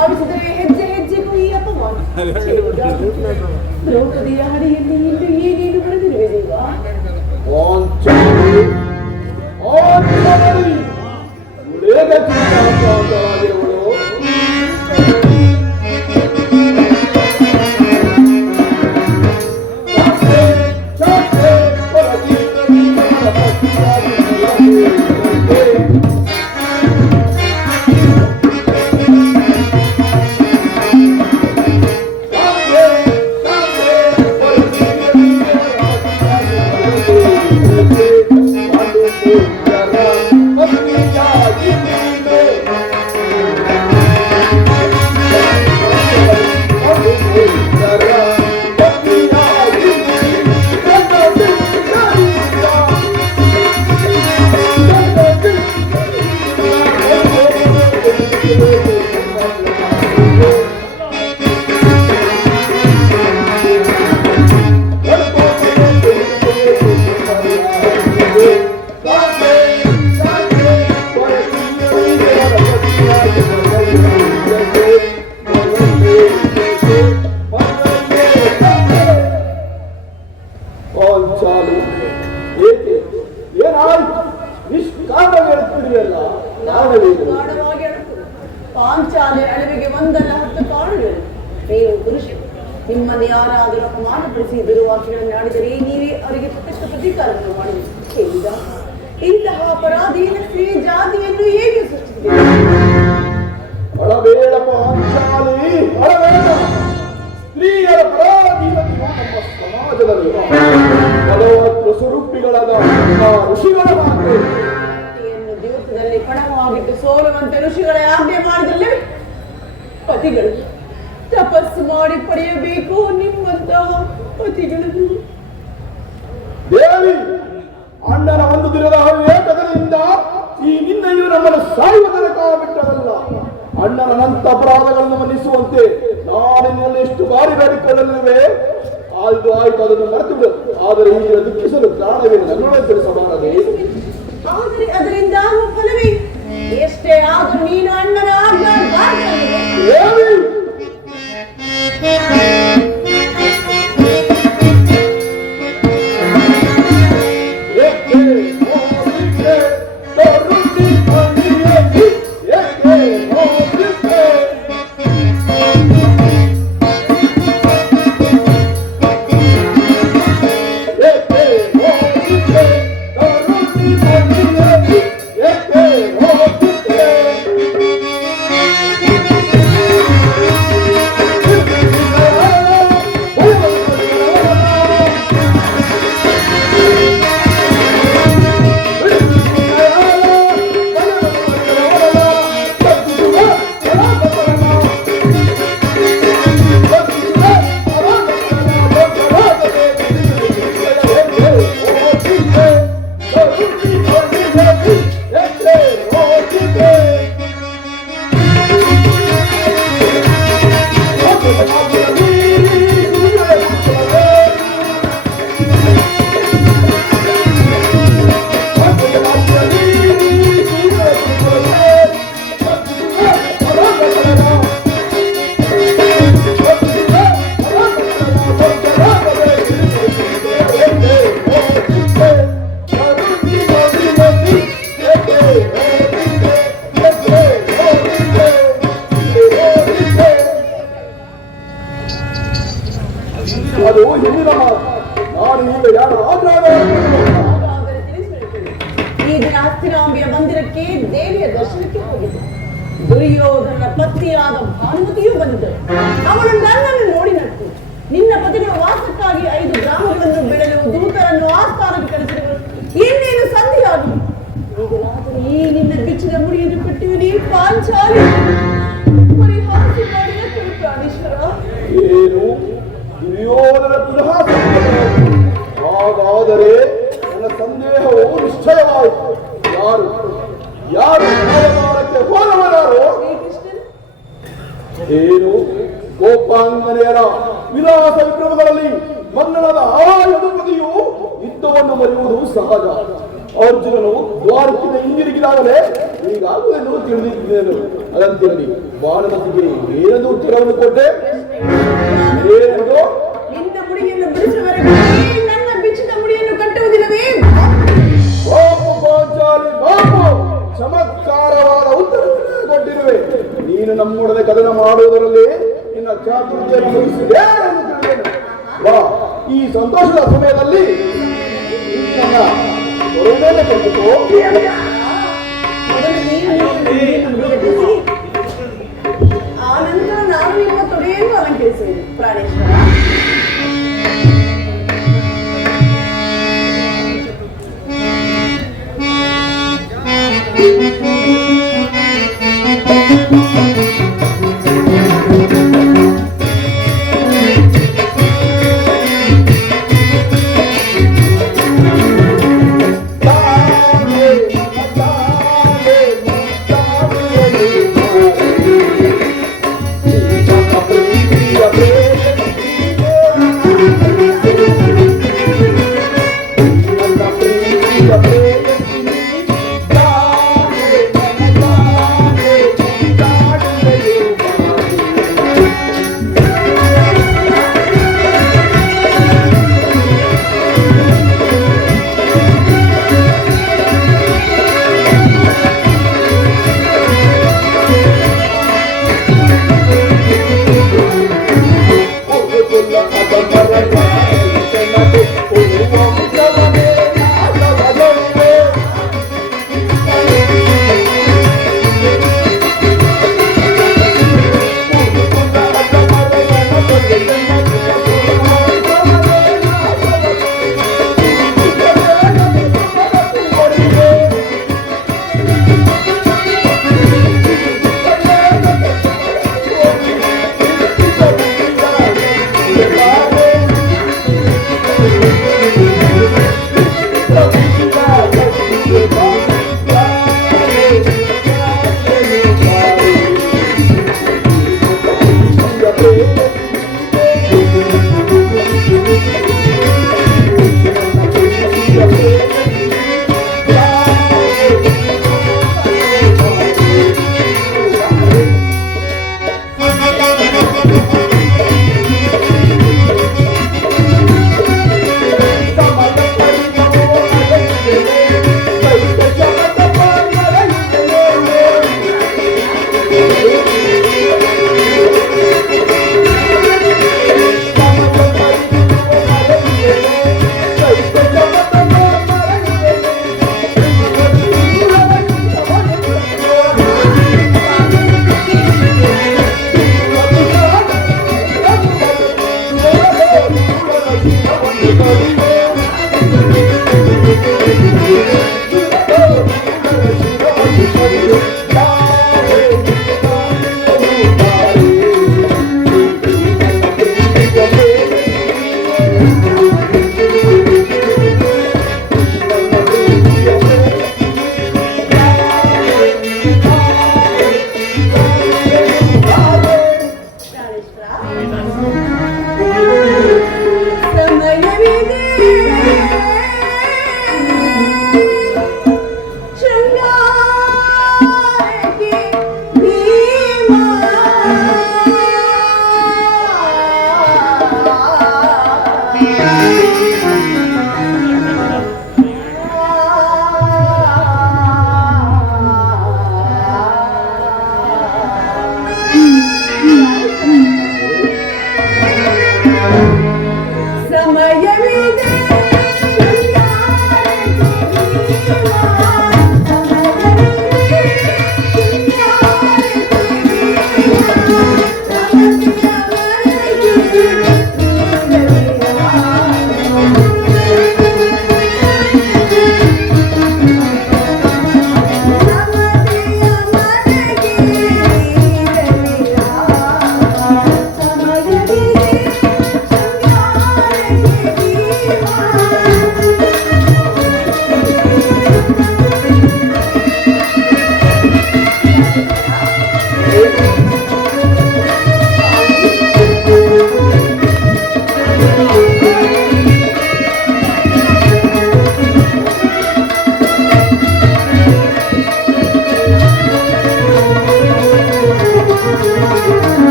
ಭಾವಿಸಿದರೆ ಹೆಜ್ಜೆ ಹೆಜ್ಜೆಗೂ ಈ ಅಪಮಾನ. ದ್ರೌಪದಿಯ ಹಡಿಯಲ್ಲಿ ಇಂದು ಏನೇನು ಬರೆದಿರುವೆ ದೇವ? ಪಾಂಚಾಲೆ ಅಳಿವಿಗೆ ಒಂದಲ್ಲ 10 ಕಾರಣಗಳು. ನೀವು ಪುರುಷ, ನಿಮ್ಮನ್ನು ಯಾರಾದರೂ ಅಪಮಾನಪಡಿಸಿ ದುರ್ವಾಕ್ಯಗಳನ್ನು ಆಡಿದರೆ ನೀವೇ ಅವರಿಗೆ ತಕ್ಕ ಪ್ರತೀಕಾರವನ್ನು ಮಾಡಿ ಹೇಳಿದ ಇಂತಹ ಅಪರಾಧಿಯ ಸ್ತ್ರೀ ಜಾತಿಯನ್ನು ಹೇಗೆ ಸೃಷ್ಟಿಸಿದೆ? ಸ್ತ್ರೀಯರ ಪರಾಧೀನತೆಯು ನಮ್ಮ ಸಮಾಜದಲ್ಲಿ ಸ್ವರೂಪಿಗಳಾದ ಋಷಿಗಳ ಮಾತು ದಿವಸದಲ್ಲಿ ಪಣವಾಗಿದ್ದು ಸೋಲುವಂತೆ ಋಷಿಗಳೇ ಆಜ್ಞೆ ಮಾಡಿದಲ್ಲಿ ಪತಿಗಳು ತಪಸ್ಸು ಮಾಡಿ ಪಡೆಯಬೇಕು ನಿಮ್ಮಂತಹ ಪತಿಗಳನ್ನು. ದೇವಿ, ಅಣ್ಣನ ಒಂದು ದಿನದ ಏಕದನಿಂದ ಈ ನಿನ್ನೆಯು ನಮ್ಮನ್ನು ಸಾಯುವ ತನಕ ಬಿಟ್ಟದಲ್ಲ. ಅಣ್ಣನ ನಂತ ಅಪರಾಧಗಳನ್ನು ಮನ್ನಿಸುವಂತೆ ನಾನಿನ್ನಲ್ಲಿ ಎಷ್ಟು ಬಾರಿ ಬೇಡಿಕೊಳ್ಳಲಿವೆ. ಆಯ್ತು ಅದನ್ನು ಮರೆತು ಬಿಡು. ಆದರೆ ಈಗ ದುಃಖಿಸಲು ಕಾರಣವೇನು ನನ್ನೊಳಗೆ ತಿಳಿಸಬಾರದೆ. ಆದರೆ ಅದರಿಂದ ಫಲವೇ ಎಷ್ಟೇ ಆದರೂ ನೀನು ಅಣ್ಣನ ಅದು ಹಿಂದಿನ ನಾನು ಈಗ ಯಾರು ಈ ದಿನ ಹಸ್ತಿನಾಂಬಿಯ ಮಂದಿರಕ್ಕೆ ದೇವಿಯ ದರ್ಶನಕ್ಕೆ ಹೋಗಿದ್ದೆ. ದುರ್ಯೋಧನ ಪತ್ನಿಯಾದ ಭಾನುಮತಿಯೂ ಬಂದಿದ್ದರು. ಅವಳು ನನ್ನನ್ನು ನೋಡಿ ನಟ್ಟು, ನಿನ್ನ ಪತಿಗಳ ವಾಸಕ್ಕಾಗಿ 5 ಗ್ರಾಮಗಳನ್ನು ಬಿಡಲು ದೂತರನ್ನು ಆಸ್ಥಾನಕ್ಕೆ ಕಳಿಸಿದರು. ಇನ್ನೇನು ಸಂಧಿಯಾಗಿ ಈಗಲಾದರೂ ಈ ನಿನ್ನ ಬಿಚ್ಚಿದ ಮುಡಿಯನ್ನು ಕಟ್ಟಿರುವುದೇ ಪಾಂಚಾಲಿ ಪರಿಹಾಸಿ ಮಾಡಿದ ಪ್ರಾಣೇಶ್ವರ. ಏನು ದುರ್ಯೋಧನ ಪುನಃ ಹಾಗಾದರೆ ನನ್ನ ಸಂದೇಹವು ನಿಶ್ಚಯವಾಯಿತು. ಯಾರು ಕಾಲಕಾಲಕ್ಕೆ ಹೋದವರಾರೋ? ಏನು ಗೋಪಾಂಗನೆಯರ ವಿಲಾಸ ವಿಕ್ರಮಗಳಲ್ಲಿ ಮನ್ನಣದ ಆ ಯದುಪತಿಯು ಯುದ್ಧವನ್ನು ಮರೆಯುವುದು ಸಹಜ. ಅರ್ಜುನನು ದ್ವಾರದಿಂದ ಹಿಂದಿರುಗಿದಾಗಲೇ ಹೀಗಾಗುವುದೆಂದು ತಿಳಿದಿದ್ದೇನು. ಅದಂತಿರಲಿ, ಬಾಣನದಿಗೆ ಏನದು ಉತ್ತರವನ್ನು ಕೊಟ್ಟೆ? ಏನದು? ನಿನ್ನ ಮುಡಿಯನ್ನು ಬಿಡಿಸುವವರೆಗೆ ನನ್ನ ಬಿಚ್ಚಿದ ಮುಡಿಯನ್ನು ಕಟ್ಟುವುದಿಲ್ಲವೇ? ಬಾಪು ಪಾಂಚಾಲಿ ಬಾಪು, ಚಮತ್ಕಾರವಾದ ಉತ್ತರವನ್ನು ಕೊಟ್ಟಿರುವೆ. ನೀನು ನಮ್ಮೊಡನೆ ಕದನ ಮಾಡುವುದರಲ್ಲಿ ನಿನ್ನ ಚಾತುರ್ಯವನ್ನು ಮುಗಿಸಿದೆ ಎಂದು ತಿಳಿದೇನು. ಬಾ, ಈ ಸಂತೋಷದ ಸಮಯದಲ್ಲಿ ನನ್ನ ಹೊರಮೇಲೆ ಕೊಟ್ಟು ಮೊದಲು ನೀನು ಆ ನಂತರ ನಾನು ನಿಮ್ಮ ತೊಡೆಯನ್ನು ಅಲಂಕರಿಸುವುದು ಪ್ರಾಣೇಶ್ವರ.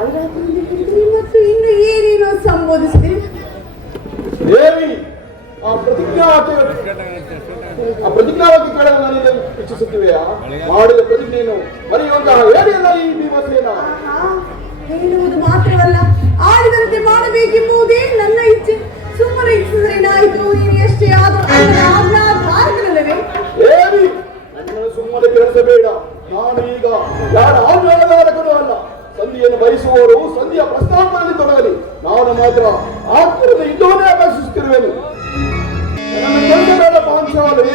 ಜಾಹೀರಾತಿನಲ್ಲಿ ಹಿಡಿದಿರಿ ಮತ್ತು ಇನ್ನು ಏನೇನೋ ಸಂಬೋಧಿಸಿದಿರಿ. ದೇವಿ, ಆ ಪ್ರತಿಜ್ಞಾವಾಕ್ಯ ಕೇಳಲು ನನಗೆ ಇಚ್ಛಿಸುತ್ತಿವೆಯಾ? ಮಾಡಿದ ಪ್ರತಿಜ್ಞೆಯನ್ನು ಮರೆಯುವಂತಹ ಹೇಳಿಯಲ್ಲ ಈ ಭೀಮಸೇನ. ಹೇಳುವುದು ಮಾತ್ರವಲ್ಲ, ಆಡಿದಂತೆ ಮಾಡಬೇಕೆಂಬುದೇ ನನ್ನ ಇಚ್ಛೆ. ಸುಮ್ಮನೆ ಇಚ್ಛಿಸಿದ್ರೇನಾಯಿತು? ನೀನು ಎಷ್ಟೇ ಆದರೂ ಭಾರತದಲ್ಲವೇ? ದೇವಿ, ನನ್ನನ್ನು ಸುಮ್ಮನೆ ಕೆಲಸಬೇಡ. ನಾನು ಈಗ ಯಾರ ಆಜ್ಞಾಧಾರಕನೂ ಅಲ್ಲ. ಸಂಧಿಯನ್ನು ಬಯಸುವವರು ಸಂಧಿಯ ಪ್ರಸ್ತಾಪದಲ್ಲಿ ತೊಡಗಲಿ. ನಾನು ಮಾತ್ರ ಆತ್ಮದ ಯುದ್ಧವನ್ನೇ ಅಪೇಕ್ಷಿಸುತ್ತಿರುವೆನು. ನನ್ನ ಕೆಲಸ ಬೇಡ ಪಾಂಚಾಲಿ.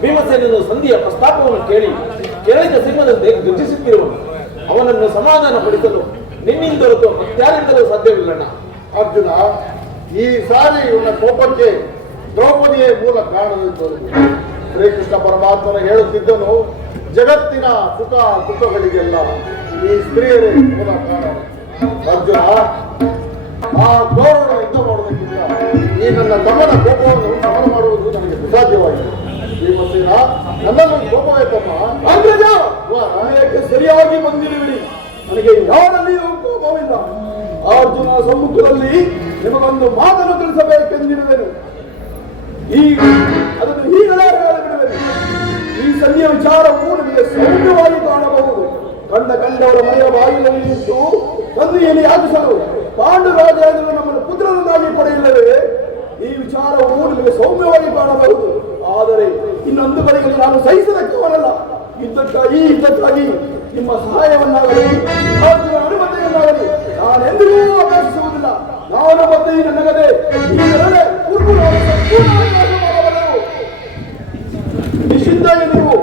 ಭೀಮಸೇನನು ಸಂಧಿಯ ಪ್ರಸ್ತಾಪವನ್ನು ಕೇಳಿದ ಸಿಂಹದಂತೆ ಗರ್ಜಿಸುತ್ತಿರುವನು. ಅವನನ್ನು ಸಮಾಧಾನ ಪಡಿಸಲು ನಿನ್ನಿಂದ ಹೊರತು ಮತ್ಯಾರಿಂದಲೂ ಸಾಧ್ಯವಿಲ್ಲಣ್ಣ. ಅರ್ಜುನ, ಈ ಸಾರಿ ಇವನ ಕೋಪಕ್ಕೆ ದ್ರೌಪದಿಯೇ ಮೂಲ ಕಾರಣವೆಂದು ಶ್ರೀಕೃಷ್ಣ ಪರಮಾತ್ಮನ ಹೇಳುತ್ತಿದ್ದನು. ಜಗತ್ತಿನ ಸುಖ ದುಃಖಗಳಿಗೆಲ್ಲ ಈ ಸ್ತ್ರೀಯರೇ ಮೂಲ ಕಾರಣ. ಅರ್ಜುನ, ಆ ಗೌರವ ಯುದ್ಧ ಮಾಡುವುದಕ್ಕಿಂತ ಈ ನನ್ನ ತಮ್ಮನ ಕೋಪವನ್ನು ಸಮರ ಮಾಡುವುದು ನನಗೆ ಸುಸಾಧ್ಯವಾಗಿದೆ. ಭೀಮಸೇನ, ನನ್ನನ್ನು ಕೋಪವೇ ತಮ್ಮ ಏಕೆ ಸರಿಯಾಗಿ ಬಂದಿರುವಿರಿ. ನನಗೆ ಯಾರಲ್ಲಿಯೂ ಕೋಪವಿಲ್ಲ. ಅರ್ಜುನ ಸಮ್ಮುಖದಲ್ಲಿ ನಿಮಗೊಂದು ಮಾತನ್ನು ತಿಳಿಸಬೇಕೆಂದಿರುವೆನು. ಈಗ ಅದನ್ನು ಈಗಲೇ ಹೇಳಿಬಿಡುವೆನು. ಈ ಸಂಧಿಯ ವಿಚಾರವು ನಿಮಗೆ ಸೌಮ್ಯವಾಗಿ ಕಾಣಬಹುದು. ಕಂಡವರ ಮನೆಯ ಬಾಗಿಲಲ್ಲಿ ನಿಂತು ಸಂಧಿಯಲ್ಲಿ ಯಾಚಿಸಲು ಪಾಂಡುರಾಜರು ನಮ್ಮನ್ನು ಪುತ್ರರನ್ನಾಗಿ ಪಡೆಯಲಿಲ್ಲವೇ? ಈ ವಿಚಾರವು ನಿಮಗೆ ಸೌಮ್ಯವಾಗಿ ಕಾಣಬಹುದು. ಆದರೆ ಇನ್ನೊಂದು ಬದಿಯಲ್ಲಿ ನಾನು ಸಹಿಸದಕ್ಕವನಲ್ಲ. ಯುದ್ಧಕ್ಕಾಗಿ ನಿಮ್ಮ ಸಹಾಯವನ್ನಾಗಲಿ ಅನುಮತಿಯನ್ನಾಗಲಿ ನಾನೆಂದಿಗೂ ಅಪೇಕ್ಷಿಸುವುದಿಲ್ಲ. ನಾನು ಮತ್ತೆ ಈ ನನ್ನಗದೆ ನಿಶ್ಚಿಂತ ನೀವು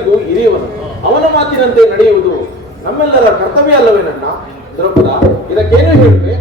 ನಮ್ಮೆಲ್ಲರಿಗೂ ಹಿರಿಯವನು. ಅವನ ಮಾತಿನಂತೆ ನಡೆಯುವುದು ನಮ್ಮೆಲ್ಲರ ಕರ್ತವ್ಯ ಅಲ್ಲವೇ ನನ್ನ ದ್ರೌಪದ? ಇದಕ್ಕೇನು ಹೇಳುವೆ?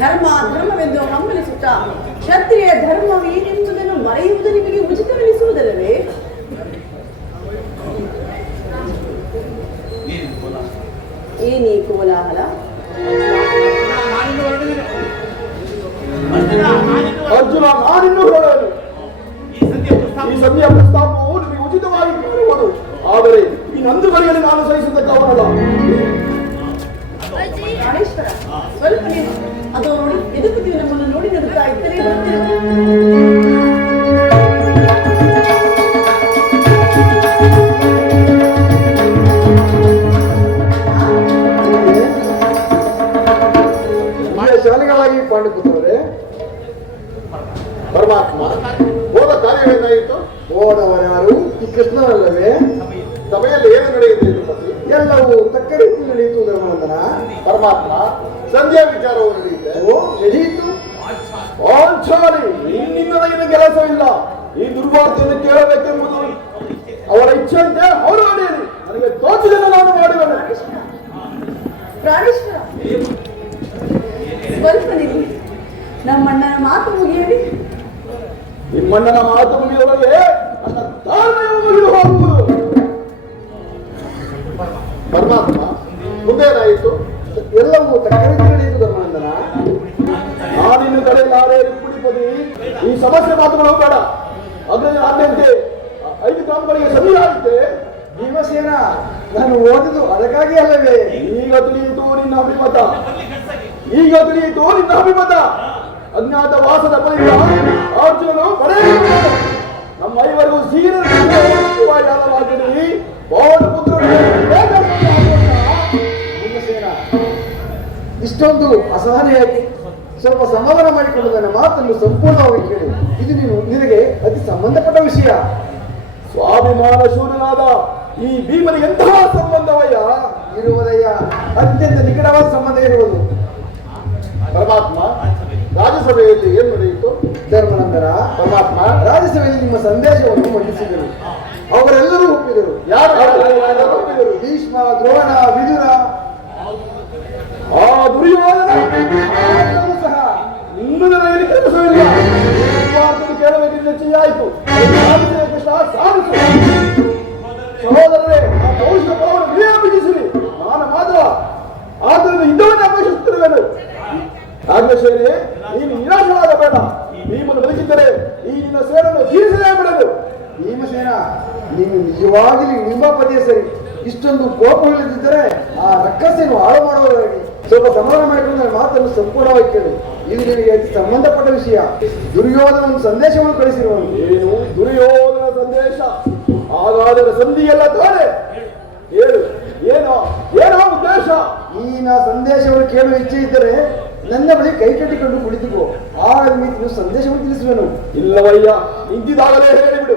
ಧರ್ಮ ಧರ್ಮವೆಂದು ಹಂಬಲಿಸುತ್ತಾ ಕ್ಷತ್ರಿಯ ಧರ್ಮವೇನೆಂಬುದನ್ನು ಮರೆಯುವುದು ನಿಮಗೆ ಉಚಿತವೆನಿಸುವುದಲ್ಲವೇ? ಏನೀ ಕೋಲಾಹಲ? ಅರ್ಜುನ, ನಾನಿನ್ನೂ ಹೊರಡಲು ಈ ಸದ್ಯ ಪ್ರಸ್ತಾಪವು ನಿಮಗೆ ಉಚಿತವಾಗಿ ಕೇಳುವುದು. ಆದರೆ ಈ ನಂದುಗಳಿಗೆ ನಾನು ಸಹಿಸತಕ್ಕವನಲ್ಲ. ಪ್ರಾಣೇಶ್ವರ, ಸ್ವಲ್ಪ ನೀನು ಅದು ನೋಡಿ ಎದುಗುತ್ತೀವಿ, ನಮ್ಮನ್ನು ನೋಡಿ ನಡುತ್ತಾ ಇದ್ದರೆ ಶಾಲೆಗಳಾಗಿ ಪಾಂಡುಪುತ್ರರೇ, ಪರಮಾತ್ಮ ಹೋದ ಕಾರ್ಯವೇನಾಯಿತು? ಹೋದವರ್ಯಾರು ಈ ಕೃಷ್ಣನಲ್ಲವೇ? ಸಭೆಯಲ್ಲಿ ಏನು ನಡೆಯಿತು ದ್ರೌಪದಿ? ಎಲ್ಲವೂ ತಕ್ಕ ರೀತಿ ನಡೆಯಿತು ಧರ್ಮನಂದನ. ಪರಮಾತ್ಮ ಸಂಧ್ಯಾ ವಿಚಾರವು ನಡೆಯುತ್ತೆ. ಓ, ನಡೆಯಿತು. ಪಾಂಚಾಲಿ, ನಿನ್ನಿಂದ ಕೆಲಸವಿಲ್ಲ. ಈ ದುರ್ವಾರ್ತೆಯನ್ನು ಕೇಳಬೇಕೆಂಬುದು ಅವರ ಇಚ್ಛೆಯಂತೆ ಅವರು ನಡೆಯಲಿ. ನನಗೆ ತೋಚಿದನ್ನು ನಾನು ಮಾಡುವೆನು. ಪ್ರಾಣೇಶ್ವರ, ಸ್ವಲ್ಪ ನಿಲ್ಲಿ, ನಮ್ಮಣ್ಣನ ಮಾತು ಮುಗಿಯಲಿ. ನಿಮ್ಮಣ್ಣನ ಮಾತು ಮುಗಿದವರೆಗೆ ನನ್ನ ತಾಳ್ಮೆಯು ಮುಗಿದು ಹೋಗುವುದು. ಪರಮಾತ್ಮ ಮುಂದೇನಾಯಿತು? ಎಲ್ಲವೂ ತಕ್ಕ ರೀತಿ ನಡೆಯಿತು ಧರ್ಮನಂದನ. ನಾನಿನ್ನು ತಡೆಯಲಾರೆ ಕುಡಿಪದಿ. ಈ ಸಮಸ್ಯೆ ಮಾತುಗಳು ಬೇಡ. ಆದ್ಯಂತೆ 5 ಗ್ರಾಮಗಳಿಗೆ ಸರಿಯಾಗುತ್ತೆ. ಭೀಮಸೇನ, ನಾನು ಓದಿದ್ದು ಅದಕ್ಕಾಗಿ ಅಲ್ಲವೇ? ಈಗ ತಿಳಿಯಿತು ನಿನ್ನ ಅಭಿಮತ. ಈಗ ತಿಳಿಯಿತು ನಿನ್ನ ಅಭಿಮತ. ಅಜ್ಞಾತ ವಾಸದ ಬಳಿಕ ಅರ್ಜುನನು ಪಡೆಯುತ್ತಾನೆ. ನಮ್ಮ ಐವರಿಗೂ ಸೀರವಾಗಿ ಇಷ್ಟೊಂದು ಅಸಹನೆಯಾಗಿ ಸ್ವಲ್ಪ ಸಮಾಧಾನ ಮಾಡಿಕೊಂಡು ನನ್ನ ಮಾತನ್ನು ಸಂಪೂರ್ಣವಾಗಿ ಕೇಳು. ಇದು ನಿನಗೆ ಅತಿ ಸಂಬಂಧಪಟ್ಟ ವಿಷಯ. ಸ್ವಾಭಿಮಾನ ಶೂನ್ಯನಾದ ಈ ಭೀಮನಿಗೆ ಎಂತಹ ಸಂಬಂಧವಯ್ಯ ಇರುವುದಯ್ಯ? ಅತ್ಯಂತ ನಿಕಟವಾದ ಸಂಬಂಧ ಇರುವುದು. ಪರಮಾತ್ಮ, ರಾಜ್ಯಸಭೆಯಲ್ಲಿ ಏನು ನಡೆಯಿತು? ಧರ್ಮನಂದನ, ಪರಮಾತ್ಮ ರಾಜ್ಯಸಭೆಯಲ್ಲಿ ನಿಮ್ಮ ಸಂದೇಶವನ್ನು ಮಂಡಿಸಿದರು. ಅವರೆಲ್ಲರೂ ಒಪ್ಪಿದರು. ಯಾರು ಒಪ್ಪಿದರು? ಭೀಷ್ಮ, ದ್ರೋಣ, ವಿದುರ, ಆ ದುರ್ಯೋಧನ ಸಹ. ಇನ್ನೂ ನನಗೆ ಕೆಲಸವಿಲ್ಲ. ಕೇಳಬೇಕಿದ್ರೆ ಹೆಚ್ಚಾಯಿತು. ಸಾಧಿಸು ಸಹೋದರರೇ, ಆ ಪೌರುಷ ಬಲವನ್ನು ವಿನಿಯೋಗಿಸಿರಿ. ನಾನು ಮಾತ್ರ ಆದ್ದರಿಂದ ಇಂಥವನ್ನೇ ಅಪೇಕ್ಷಿಸುತ್ತಿರುವೆನು. ರಾಜ್ಯಸೇನೆ, ನೀನು ನಿರಾಶರಾಗಬೇಡ. ಭೀಮನು ಬದುಕಿದ್ದರೆ ಈ ನಿನ್ನ ಸೇನನ್ನು ತೀರಿಸಲೇ ಬಿಡಲು. ಭೀಮಸೇನ, ನೀನು ನಿಜವಾಗಲಿ ನಿಂಬಾಪತಿಯ ಸರಿ. ಇಷ್ಟೊಂದು ಕೋಪವಿಲ್ಲದಿದ್ದರೆ ಆ ರಕ್ಕಸೆಯನ್ನು ಹಾಳು ಮಾಡುವುದಾಗಿ ಸ್ವಲ್ಪ ಸಮಾಧಾನ ಮಾಡಿಕೊಂಡು ನನ್ನ ಮಾತನ್ನು ಸಂಪೂರ್ಣವಾಗಿ ಕೇಳು. ಇದು ನಿನಗೆ ಅತಿ ಸಂಬಂಧಪಟ್ಟ ವಿಷಯ. ದುರ್ಯೋಧನ ಸಂದೇಶವನ್ನು ಕಳಿಸಿರುವನು. ಏನು ದುರ್ಯೋಧನ ಸಂದೇಶ? ಹಾಗಾದರೆ ಸಂಧಿಯೆಲ್ಲ ತಾನೆ ಹೇಳು. ಏನೋ ಏನೋ ಉದ್ದೇಶ? ಈ ನಾ ಸಂದೇಶವನ್ನು ಕೇಳುವ ಇಚ್ಛೆ ಇದ್ದರೆ ನನ್ನ ಬಳಿ ಕೈ ಕಟ್ಟಿಕೊಂಡು ಕುಳಿತುಕೋ. ಆ ರೀತಿ ಸಂದೇಶವನ್ನು ತಿಳಿಸುವೆನು. ಇಲ್ಲವಯ್ಯ, ನಿಂತಿದ್ದಾಗಲೇ ಹೇಳಿಬಿಡು.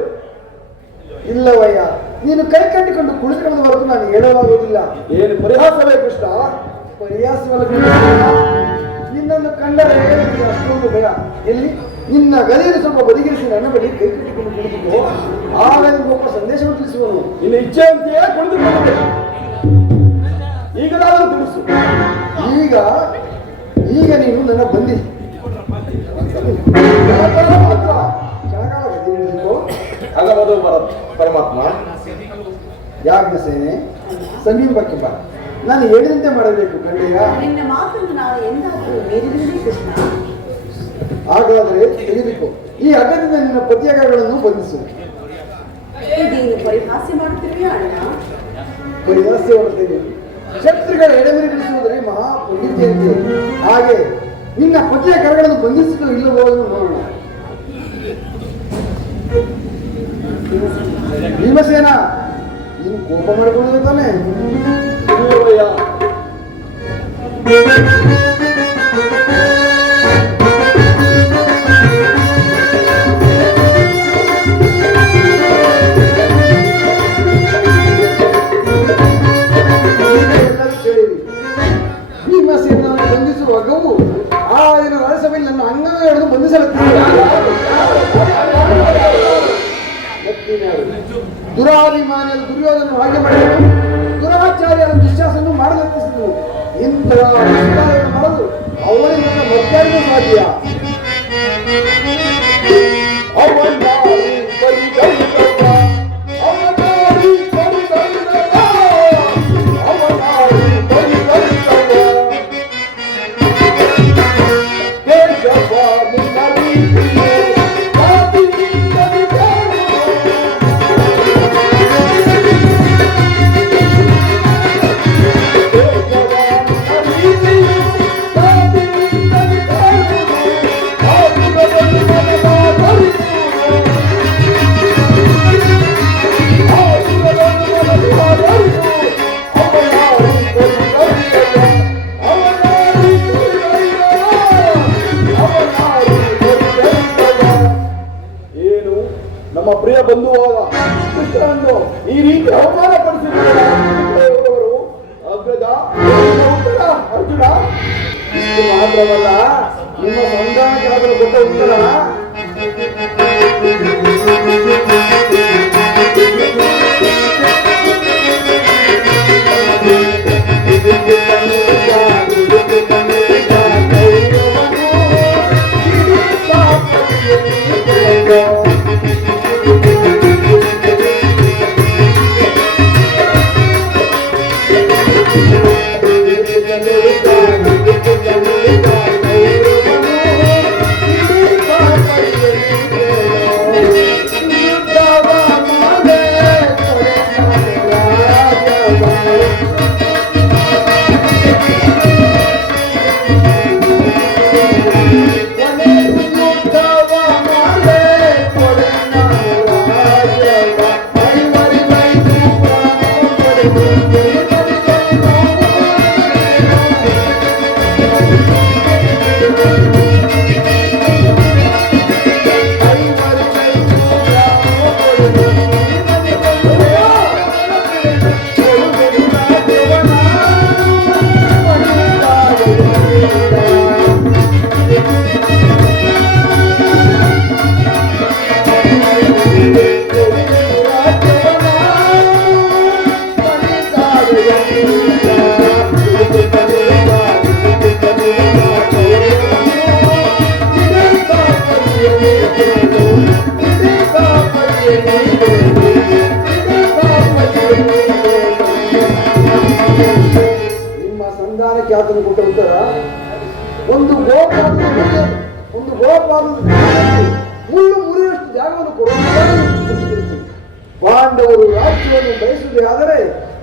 ಇಲ್ಲವಯ್ಯ, ನೀನು ಕೈ ಕಟ್ಟಿಕೊಂಡು ಕುಳಿತುಕೊಳ್ಳುವವರೆಗೂ ನಾನು ಹೇಳಲಾಗುವುದಿಲ್ಲ. ಏನು ಪರಿಹಾಸವೇ ಕೃಷ್ಣ? ಪರಿಹಾಸವಲ್ಲ, ನಿನ್ನನ್ನು ಕಂಡರೆ ನನಗೆ ಅಷ್ಟೊಂದು ಭಯ. ಎಲ್ಲಿ ನಿನ್ನ ಗದೆಯನ್ನು ಸ್ವಲ್ಪ ಬದಿಗಿರಿಸಿ ನನ್ನ ಬಳಿ ಕೈ ಕಟ್ಟಿಕೊಂಡು ಕುಳಿತಿದ್ದು, ಆಗ ಒಬ್ಬ ಸಂದೇಶವನ್ನು ತಿಳಿಸುವನು. ನಿನ್ನ ಇಚ್ಛೆಯಂತೆಯೇ ಕುಳಿತುಕೊಳ್ಳುತ್ತೆ. ಈಗ ನಾನು ತಿಳಿಸು. ಈಗ ನೀನು ನನ್ನ ಬಂದಿ. ಕೆಳಗಾಲ ಗದೆ ಹಿಡಿದಿಕೋ. ಆಗಬಹುದು ಪರಮಾತ್ಮ. ಯಾಜ್ಞ ಸೇನೆ ಸಮೀಪಕ್ಕೆ ಬಾ. ನಾನು ಹೇಳಿದಂತೆ ಮಾಡಬೇಕು ಕಂಡೆಯ. ನಿನ್ನ ಮಾತನ್ನು ನಾವು ಎಂದಾದರೂ ಮೀರಿದರೆ ಕೃಷ್ಣ. ಹಾಗಾದರೆ ತೆಗೆದುಕೋ. ಈ ಹಗ್ಗದಿಂದ ನಿನ್ನ ಪತಿಯಗಳನ್ನು ಬಂಧಿಸು. ಇದೇನು ಪರಿಹಾಸ್ಯ ಮಾಡುತ್ತಿರುವೆಯಾ ಅಣ್ಣ? ಪರಿಹಾಸ್ಯ ಮಾಡುತ್ತೇನೆ. ಶತ್ರುಗಳ ಎಡೆಮರಿ ಬಿಡಿಸುವುದರೆ ಮಹಾ ಪಂಡಿತಿಯಂತೆ. ಹಾಗೆ ನಿನ್ನ ಪತಿಯ ಕರಗಳನ್ನು ಬಂಧಿಸಿದ್ದು ಇಲ್ಲವೋ ನೋಡೋಣ. ಭೀಮಸೇನ, ನೀನು ಕೋಪ ಮಾಡಿಕೊಳ್ಳುವುದು ತಾನೆ? ಇಲ್ಲವಯ್ಯ. ಭೀಮಸೇನನ್ನು ಬಂಧಿಸುವ ಹಗ್ಗವು ಆ ದಿನ ರಾಜ್ಯಸಭೆಯಲ್ಲಿ ನನ್ನ ಅಂಗವೇ ಹಿಡಿದು ಬಂಧಿಸಲಾಗುತ್ತದೆ. ದುರಾಭಿಮಾನಿಯಲ್ಲಿ ದುರ್ಯೋಧನ ಹಾಗೆ ಮಾಡಿದರು. ದುರಾಚಾರ್ಯರ ದುಶ್ಯಾಸನ್ನು ಮಾಡಲೆತ್ತಿಸಿದರು. ಇಂತಹ ದುಷ್ಕಾರ್ಯವನ್ನು ಮಾಡಲು ಅವನಿಂದ ಮತ್ತಾರಿಗೂ ಸಾಧ್ಯ. ನಮ್ಮ ಪ್ರಿಯ ಬಂಧುವಾದ ಕೃಷ್ಣನನ್ನು ಈ ರೀತಿ ಅವಮಾನ ಪಡಿಸಿದವರು ಅಗ್ರಜ ಉತ್ತರ ಅರ್ಜುನ. ಇಷ್ಟು ಮಾತ್ರವಲ್ಲ, ನಿಮ್ಮ ಸಂಧಾನಕ್ಕೆ ಅದನ್ನು ಕೊಟ್ಟ ಉತ್ತರ ನಿಮ್ಮ ಸಂಧಾನಕ್ಕೆ ಆತನು ಕೊಟ್ಟ ಉತ್ತರ ಒಂದು ಗೋಪಾಲದ ಮುಳ್ಳು ಮುರಿಯಷ್ಟು ಜಾಗವನ್ನು ಕೊಡುವುದು. ಪಾಂಡವರು ರಾಜ್ಯವನ್ನು ಬಯಸುವುದೇ ಆದರೆ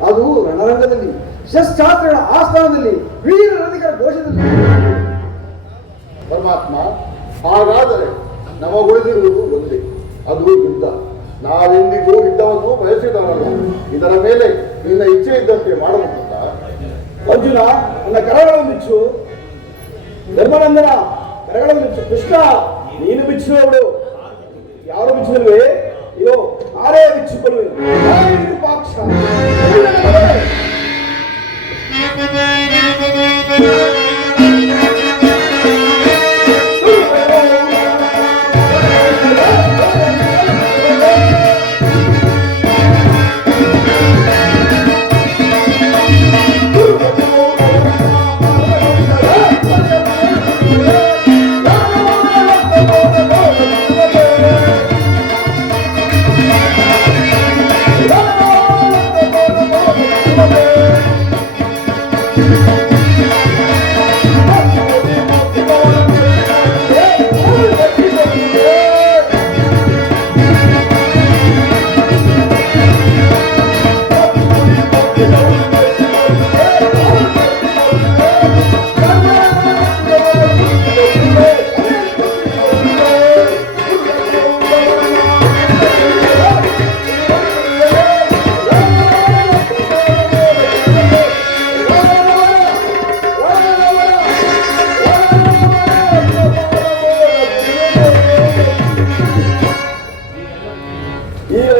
ಅದು ರಣರಂಗದಲ್ಲಿ, ಶಸ್ತ್ರಾಸ್ತ್ರಗಳ ಆಸ್ಥಾನದಲ್ಲಿ, ವೀರ ರಣಿಕರ ಘೋಷದಲ್ಲಿ. ಪರಮಾತ್ಮ, ಹಾಗಾದರೆ ನಮಗುಳಿದಿರುವುದು ಒಂದೇ, ಅದು ಯುದ್ಧ. ನಾವೆಂದಿಗೂ ಯುದ್ಧವನ್ನು ಬಯಸಿದವರಲ್ಲ. ಇದರ ಮೇಲೆ ನಿನ್ನ ಇಚ್ಛೆ ಇದ್ದಂತೆ ಮಾಡಬಹುದು. ಅರ್ಜುನ, ನನ್ನ ಕರಗಳನ್ನು ಬಿಚ್ಚು. ಧರ್ಮನಂದನ, ಕರಗಳನ್ನು ಬಿಚ್ಚು. ಕೃಷ್ಣ, ನೀನು ಬಿಚ್ಚುವವಳು. ಯಾರು ಬಿಚ್ಚಿಲ್ವೇ? ಅಯ್ಯೋ, ಆ ನಾರೇ ಬಿಚ್ಚಿಕೊಳ್ಳುವೆ ವಿರೂಪಾಕ್ಷ.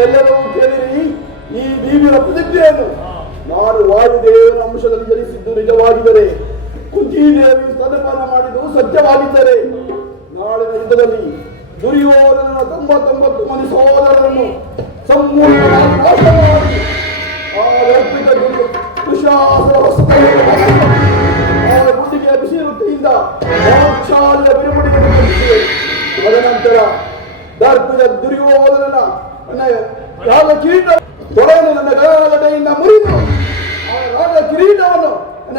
ಎಲ್ಲರೂ ಕೇಳಿರಿ ಈ ದೇವಿಯ ಪ್ರತಿಜ್ಞೆಯನ್ನು. ನಾನು ವಾಯುದೇವನ ಅಂಶದಲ್ಲಿ ಜನಿಸಿದ್ದು ನಿಜವಾಗಿದ್ದರೆ, ಕುಂತಿದೇವಿ ಸ್ತನಪಾನ ಮಾಡಿದ್ದು ಸತ್ಯವಾಗಿದ್ದರೆ, ನಾಳಿನ ಯುದ್ಧದಲ್ಲಿ ದುರ್ಯೋಧನನ 99 ಮಂದಿ ಸಹೋದರರನ್ನು ಸಂಪೂರ್ಣವಾಗಿ ನಾಶ ಮಾಡಿ ಆ ಅರ್ಪಿತ ದುಶಾಸನ ಆ ಗುಂಡಿಗೆ ಬಿಸಿ ವೃತ್ತಿಯಿಂದ ವಾತ್ಸಾಲ್ಯ ಬಿರುಮುಡಿಯನ್ನು ಕಟ್ಟಿಸಿದೆ. ತದನಂತರ ದರ್ಪಿತ ದುರ್ಯೋಧನನ ಯಾವ ಕಿರೀಟ ತೊಳೆಯನ್ನು ನನ್ನ ಗದೆಯಿಂದ ಮುರಿದು ಆ ರಾಜ ಕಿರೀಟವನ್ನು ನನ್ನ